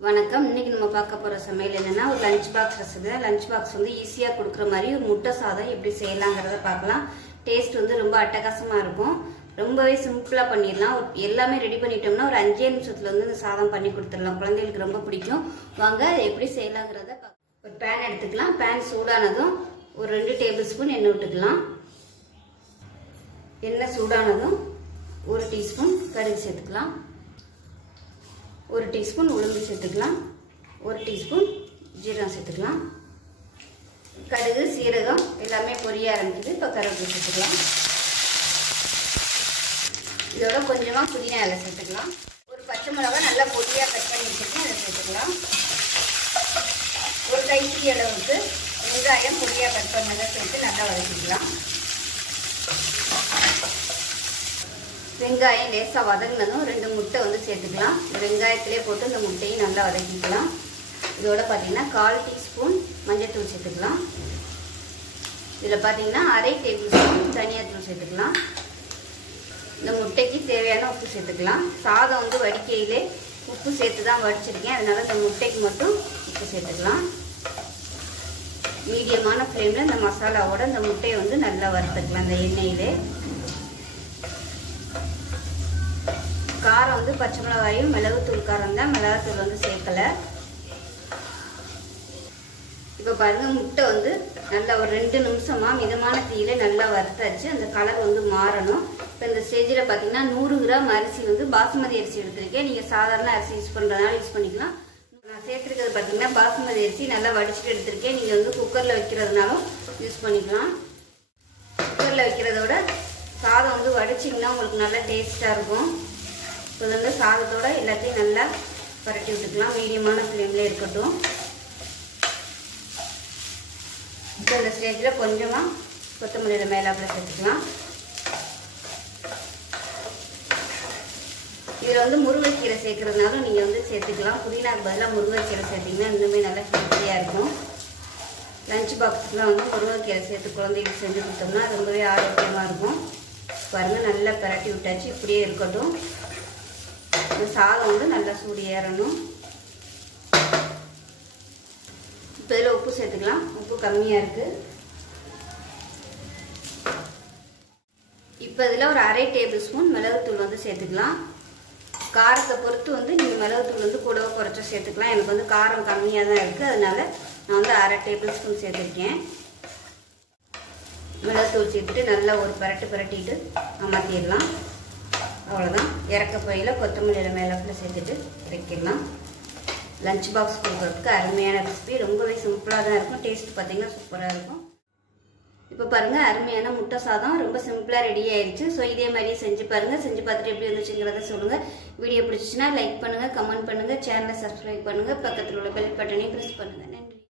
வணக்கம். இன்னைக்கு நம்ம பார்க்க போகிற சமையல் என்னென்னா ஒரு லஞ்ச் பாக்ஸ் ரெசிபி தான். லஞ்ச் பாக்ஸ் வந்து ஈஸியாக கொடுக்குற மாதிரி ஒரு முட்டை சாதம் எப்படி செய்யலாங்கிறத பார்க்கலாம். டேஸ்ட் வந்து ரொம்ப அட்டகாசமாக இருக்கும். ரொம்பவே சிம்பிளாக பண்ணிடலாம். ஒரு- எல்லாமே ரெடி பண்ணிட்டோம்னா ஒரு அஞ்சே நிமிஷத்தில் வந்து இந்த சாதம் பண்ணி கொடுத்துடலாம். குழந்தைகளுக்கு ரொம்ப பிடிக்கும். வாங்க அதை எப்படி செய்யலாங்கிறத ஒரு பேன் எடுத்துக்கலாம். பேன் சூடானதும் ஒரு ரெண்டு டேபிள் ஸ்பூன் எண்ணெய் விட்டுக்கலாம். எண்ணெய் சூடானதும் ஒரு டீஸ்பூன் கடுகு சேர்த்துக்கலாம். ஒரு டீஸ்பூன் உளுந்து சேர்த்துக்கலாம். ஒரு டீஸ்பூன் ஜீரகம் சேர்த்துக்கலாம். கடுகு சீரகம் எல்லாமே பொரிய ஆரம்பிக்குது. இப்போ கருவேப்பிலை சேர்த்துக்கலாம். இதோட கொஞ்சமாக புதினா இலை சேர்த்துக்கலாம். ஒரு பச்சை மிளகா நல்லா பொடியாக கட் பண்ணி வச்சுருக்கேன். அதை சேர்த்துக்கலாம். ஒரு கைப்பிடி அளவுக்கு வெங்காயம் பொடியாக கட் பண்ணதை சேர்த்து நல்லா வதக்கிக்கலாம். வெங்காயம் லேசாக வதங்கினதும் ரெண்டு முட்டை வந்து சேர்த்துக்கலாம். வெங்காயத்திலே போட்டு இந்த முட்டையும் நல்லா வதக்கிக்கலாம். இதோட பார்த்தீங்கன்னா கால் டீஸ்பூன் மஞ்சள்தூள் சேர்த்துக்கலாம். இதில் பார்த்தீங்கன்னா அரை டேபிள் ஸ்பூன் தனியாத்தூள் சேர்த்துக்கலாம். இந்த முட்டைக்கு தேவையான உப்பு சேர்த்துக்கலாம். சாதம் வந்து வடிக்கையிலே உப்பு சேர்த்து தான் வடிச்சிருக்கேன். அதனால் இந்த முட்டைக்கு மட்டும் உப்பு சேர்த்துக்கலாம். மீடியமான ஃப்ளேமில் இந்த மசாலாவோட இந்த முட்டையை வந்து நல்லா வறுத்துக்கலாம் இந்த எண்ணெயிலே காரம் வந்து பச்சை மிளகாயும் மிளகுத்தூள் காரம் தான் மிளகாத்தூள் வந்து சேர்க்கல. இப்போ பாருங்கள் முட்டை வந்து நல்லா ஒரு ரெண்டு நிமிஷமாக மிதமான தீயில நல்லா வறுத்தாச்சு. அந்த கலர் வந்து மாறணும். இப்போ இந்த ஸ்டேஜில் பார்த்தீங்கன்னா நூறு கிராம் அரிசி வந்து பாசுமதி அரிசி எடுத்திருக்கேன். நீங்கள் சாதாரண அரிசி யூஸ் பண்ணுறதுனால யூஸ் பண்ணிக்கலாம். நான் சேர்த்துருக்கிறது பார்த்தீங்கன்னா பாசுமதி அரிசி நல்லா வடிச்சிட்டு எடுத்திருக்கேன். நீங்கள் வந்து குக்கரில் வைக்கிறதுனாலும் யூஸ் பண்ணிக்கலாம். குக்கரில் வைக்கிறதோட சாதம் வந்து வடிச்சிங்கன்னா உங்களுக்கு நல்லா டேஸ்ட்டாக இருக்கும். இப்போ வந்து சாதத்தோட எல்லாத்தையும் நல்லா பரட்டி விட்டுக்கலாம். மீடியமான ஃப்ளேமில் இருக்கட்டும். இப்போ இந்த ஸ்டேஜில் கொஞ்சமாக கொத்தமல்லியில் மேலாப்பில் சேர்த்துக்கலாம். இதில் வந்து முருங்கைக்கீரை சேர்க்கறதுனால நீங்கள் வந்து சேர்த்துக்கலாம். புதினாக்கு பதிலாக முருங்கைக்கீரை சேர்த்திங்கன்னா இன்னுமே நல்லா ஹெல்த்தியாக இருக்கும். லஞ்ச் பாக்ஸுக்குலாம் வந்து முருங்கைக்கீரை சேர்த்து குழந்தைகளுக்கு செஞ்சு கொடுத்தோம்னா ரொம்பவே ஆரோக்கியமாக இருக்கும். பாருங்கள் நல்லா பரட்டி விட்டாச்சு. இப்படியே இருக்கட்டும். இந்த சாதம் வந்து நல்லா சூடு ஏறணும். இப்போ இதில் உப்பு சேர்த்துக்கலாம். உப்பு கம்மியாக இருக்குது இப்போ இதில் ஒரு அரை டேபிள் ஸ்பூன் மிளகுத்தூள் வந்து சேர்த்துக்கலாம். காரத்தை பொறுத்து வந்து நீங்கள் மிளகுத்தூள் வந்து கூடவோ குறைச்சோ சேர்த்துக்கலாம். எனக்கு வந்து காரம் கம்மியாக தான் இருக்குது அதனால நான் வந்து அரை டேபிள் ஸ்பூன் சேர்த்துருக்கேன். மிளகுத்தூள் சேர்த்துட்டு நல்லா ஒரு பரட்டு பரட்டிட்டு அமர்த்திடலாம். அவ்வளோதான் இறக்க போயில் கொத்தமல்லியில் மேலப்பில் சேர்த்துட்டு இறக்கிடலாம் லஞ்ச் பாக்ஸ் கொடுக்குறதுக்கு அருமையான ரெசிபி ரொம்பவே சிம்பிளாக தான் இருக்கும். டேஸ்ட் பார்த்தீங்கன்னா சூப்பராக இருக்கும். இப்போ பாருங்கள் அருமையான முட்டை சாதம். ரொம்ப சிம்பிளாக ரெடி ஆயிடுச்சு ஸோ இதே மாதிரியே செஞ்சு பாருங்கள் செஞ்சு பார்த்துட்டு எப்படி வந்துச்சுங்கிறத சொல்லுங்கள் வீடியோ பிடிச்சிச்சுன்னா லைக் பண்ணுங்கள் கமெண்ட் பண்ணுங்கள் சேனலை சப்ஸ்கிரைப் பண்ணுங்கள் பக்கத்தில் உள்ள பெல் பட்டனையும் ப்ரெஸ் பண்ணுங்கள் நன்றி.